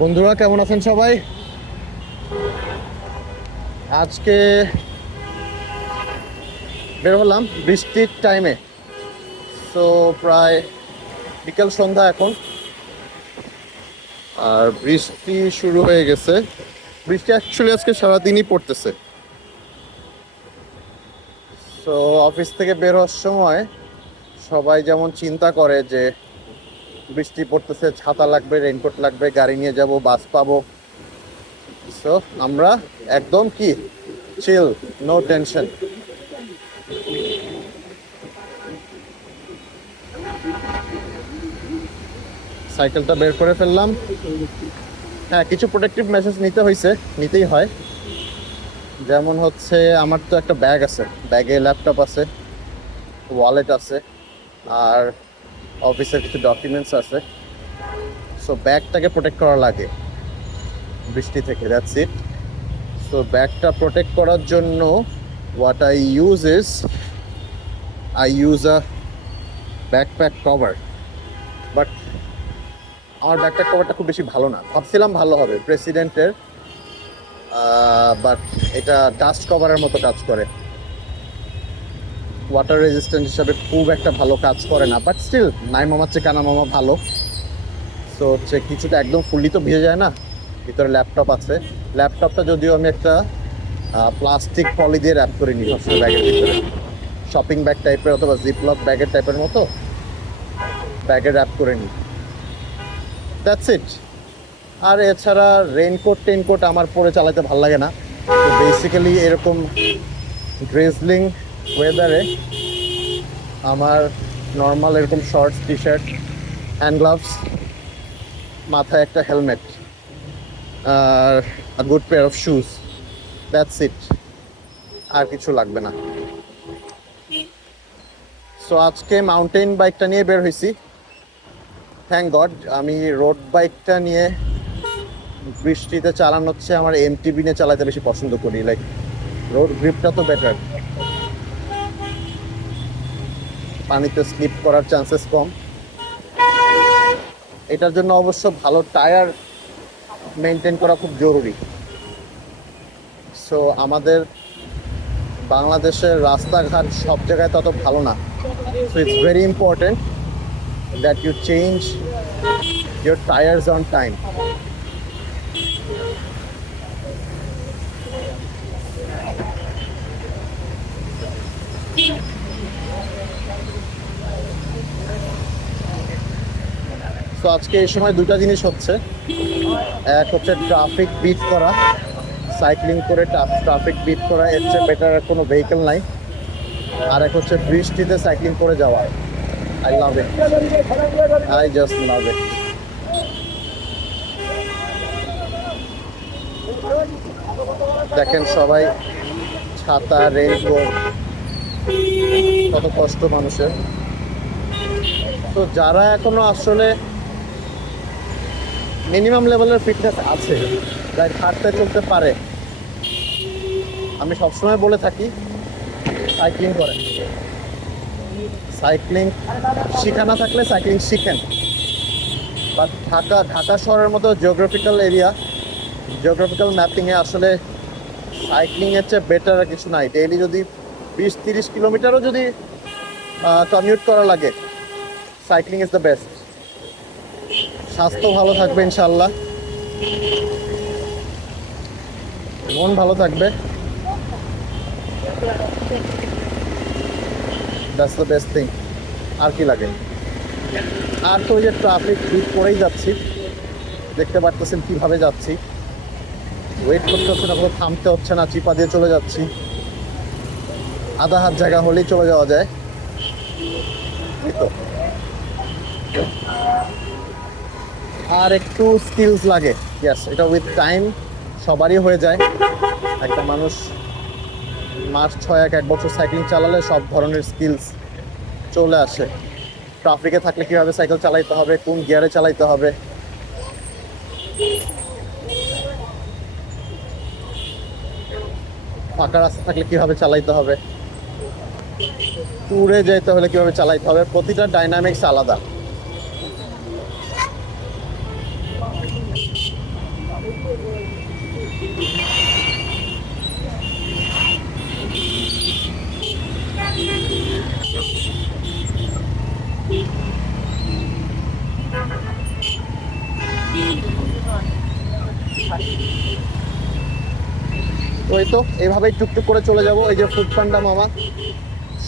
বন্ধুরা কেমন আছেন সবাই? আজকে বের হলাম বৃষ্টির টাইমে। তো প্রায় বিকেল সন্ধ্যা এখন, আর বৃষ্টি শুরু হয়ে গেছে। বৃষ্টি অ্যাকচুয়ালি আজকে সারাদিনই পড়তেছে। তো অফিস থেকে বের হওয়ার সময় সবাই যেমন চিন্তা করে যে বৃষ্টি পড়তেছে, ছাতা লাগবে, রেইনকোট লাগবে, গাড়ি নিয়ে যাব, বাস পাবো। সো আমরা একদম কি চিল, নো টেনশন। সাইকেলটা বের করে ফেললাম। হ্যাঁ, কিছু প্রোটেক্টিভ মেজার্স নিতেই হয়। যেমন হচ্ছে আমার তো একটা ব্যাগ আছে, ব্যাগে ল্যাপটপ আছে, ওয়ালেট আছে, আর অফিসের কিছু ডকুমেন্টস আছে। সো ব্যাগটাকে প্রোটেক্ট করা লাগে বৃষ্টি থেকে, দ্যাটস ইট। সো ব্যাগটা প্রোটেক্ট করার জন্য what I use a backpack cover. But আমার ব্যাকপ্যাক কভারটা খুব বেশি ভালো না। ভাবছিলাম ভালো হবে প্রেসিডেন্টের, বাট এটা ডাস্ট কভারের মতো কাজ করে, ওয়াটার রেজিস্ট্যান্ট হিসাবে খুব একটা ভালো কাজ করে না। বাট স্টিল নাই মামার চেয়ে কানা মামা ভালো। সো হচ্ছে কিছুটা একদম ফুললি তো ভিজে যায় না। ভিতরে ল্যাপটপ আছে, ল্যাপটপটা যদিও আমি একটা প্লাস্টিক পলি দিয়ে র্যাপ করে নিই সবসময় ব্যাগের ভিতরে, শপিং ব্যাগ টাইপের অথবা জিপলক ব্যাগের টাইপের মতো ব্যাগে র্যাপ করে নিই। That's it. আর এছাড়া টেনকোট আমার পরে চালাতে ভালো লাগে না। তো বেসিক্যালি এরকম ড্রেসলিং ওয়েদারে আমার নর্মাল এরকম shorts, T shirt, hand gloves, মাথায় একটা হেলমেট, আর a good pair of shoes, that's it. আর কিছু লাগবে না। সো আজকে মাউন্টেন বাইকটা নিয়ে বের হয়েছি। থ্যাংক গড আমি রোড বাইকটা নিয়ে বৃষ্টিতে চালানো হচ্ছে আমার এমটিবি নিয়ে চালাতে বেশি পছন্দ করি। লাইক রোড গ্রিপটা তো বেটার, পানিতে স্লিপ করার চান্সেস কম। এটার জন্য অবশ্য ভালো টায়ার মেনটেন করা খুব জরুরি। সো আমাদের বাংলাদেশের রাস্তাঘাট সব জায়গায় তত ভালো না। So it's very important that you change your tyres on time. তো আজকে এই সময় দুটা জিনিস হচ্ছে। এক হচ্ছে ট্রাফিক বিট করা, সাইক্লিং করে ট্রাফিক বিট করা, এর চেয়ে বেটার কোনো ভেহিকেল নাই। আর এক হচ্ছে বৃষ্টিতে সাইক্লিং করে যাওয়া। I love it, I just love it. দেখেন সবাই ছাতা, রেইনকোট, কত কষ্ট মানুষের। তো যারা এখনো আসলে মিনিমাম লেভেলের ফিটনেস আছে, যাই হাঁটতে চলতে পারে, আমি সবসময় বলে থাকি সাইক্লিং করেন। সাইক্লিং শিখা না থাকলে সাইক্লিং শিখেন। বাট ঢাকা শহরের মতো জিওগ্রাফিক্যাল ম্যাপিংয়ে আসলে সাইক্লিংয়ের চেয়ে বেটার আর কিছু নাই। ডেইলি যদি 20-30 কিলোমিটারও যদি কমিউট করা লাগে, সাইক্লিং ইজ দ্য বেস্ট। স্বাস্থ্য ভালো থাকবে ইনশাল্লাহ, মন ভালো থাকবে, দ্যাটস দ্য বেস্ট থিং। আর কি লাগে? আর তো ওই যে ট্রাফিক বিট করেই যাচ্ছি, দেখতে পারতেছেন কিভাবে যাচ্ছি। ওয়েট করতে হচ্ছে না, কোনো থামতে হচ্ছে না, চিপা দিয়ে চলে যাচ্ছি। আধা হাত জায়গা হলেই চলে যাওয়া যায়। এই তো, আর একটু স্কিলস লাগে। ইয়েস, এটা উইথ টাইম সবারই হয়ে যায়। একটা মানুষ মাস 6-1 বছর সাইক্লিং চালালে সব ধরনের স্কিলস চলে আসে। ট্রাফিকে থাকলে কীভাবে সাইকেল চালাইতে হবে, কোন গিয়ারে চালাইতে হবে, ফাঁকা রাস্তা থাকলে কীভাবে চালাইতে হবে, ট্যুরে যেতে হলে কিভাবে চালাইতে হবে, প্রতিটা ডাইনামিক্স আলাদা। ওই তো এইভাবেই টুকটুক করে চলে যাব। এই যে ফুড পান্ডা মামা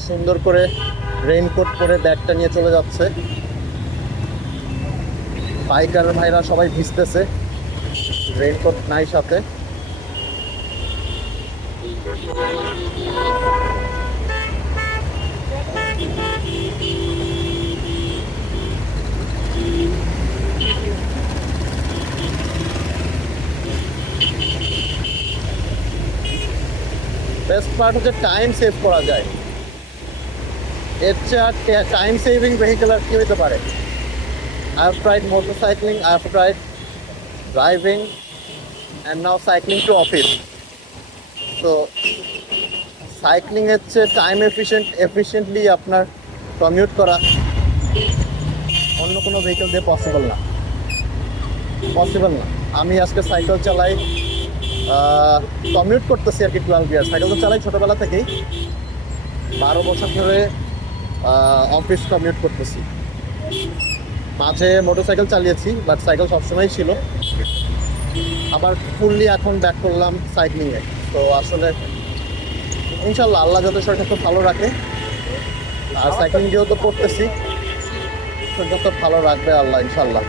সুন্দর করে রেইনকোট পরে ব্যাগটা নিয়ে চলে যাচ্ছে। বাইকার ভাইরা সবাই ভিজতেছে, রেইনকোট নাই সাথে। বেস্ট পার্ট হচ্ছে টাইম সেভ করা যায়। এর চেয়ে টাইম সেভিং ভেহিকেল আর কি হতে পারে। I have tried motorcycling, I have tried driving, and now cycling to office. So, cycling হচ্ছে টাইম এফিশিয়েন্টলি আপনার কমিউট করা অন্য কোনো ভেহিকেল দিয়ে পসিবল না। আমি আজকে সাইকেল চালাই, কমিউট করতেছি আর কি 12 ইয়ার। সাইকেল তো চালাই ছোটোবেলা থেকেই, 12 বছর ধরে অফিস কমিউট করতেছি। মাঝে মোটরসাইকেল চালিয়েছি, বাট সাইকেল সবসময়ই ছিল। আবার ফুললি এখন ব্যাক করলাম সাইক্লিংয়ে। তো আসলে ইনশাল্লাহ আল্লাহ যত শরীরটা খুব ভালো রাখে, আর সাইক্লিং যেহেতু করতেছি শরীরটা তো ভালো রাখবে আল্লাহ ইনশাল্লাহ।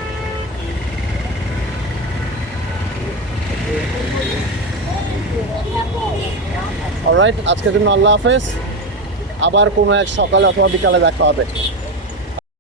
অলরাইট, আজকের জন্য আল্লাহ হাফেজ। আবার কোনো এক সকালে অথবা বিকালে দেখা হবে।